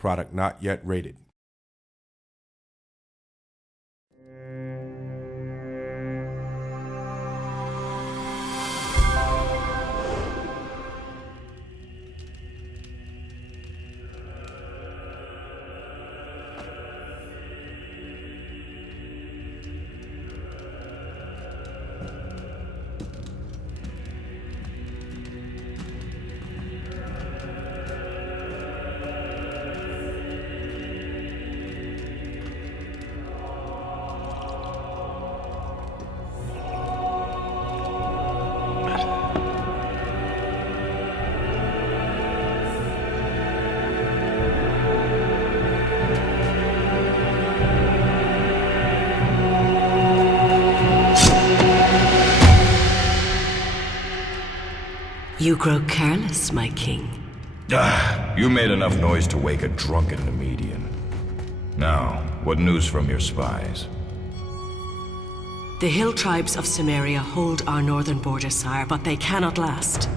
Product not yet rated. You grow careless, my king. You made enough noise to wake a drunken Nemedian. Now, what news from your spies? The hill tribes of Cimmeria hold our northern border, sire, but they cannot last.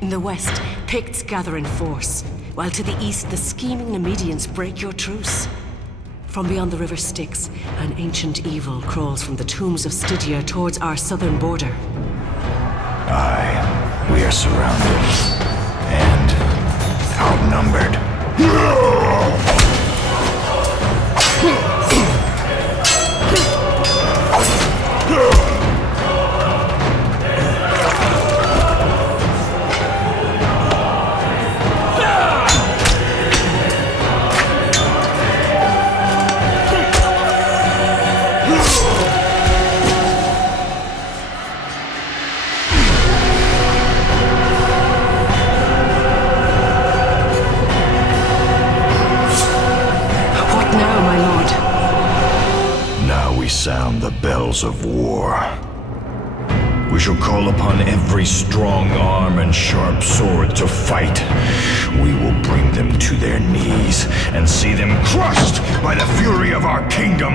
In the west, Picts gather in force, while to the east, the scheming Nemedians break your truce. From beyond the river Styx, an ancient evil crawls from the tombs of Stygia towards our southern border. Aye, we are surrounded and outnumbered. Sound the bells of war. We shall call upon every strong arm and sharp sword to fight. We will bring them to their knees and see them crushed by the fury of our kingdom.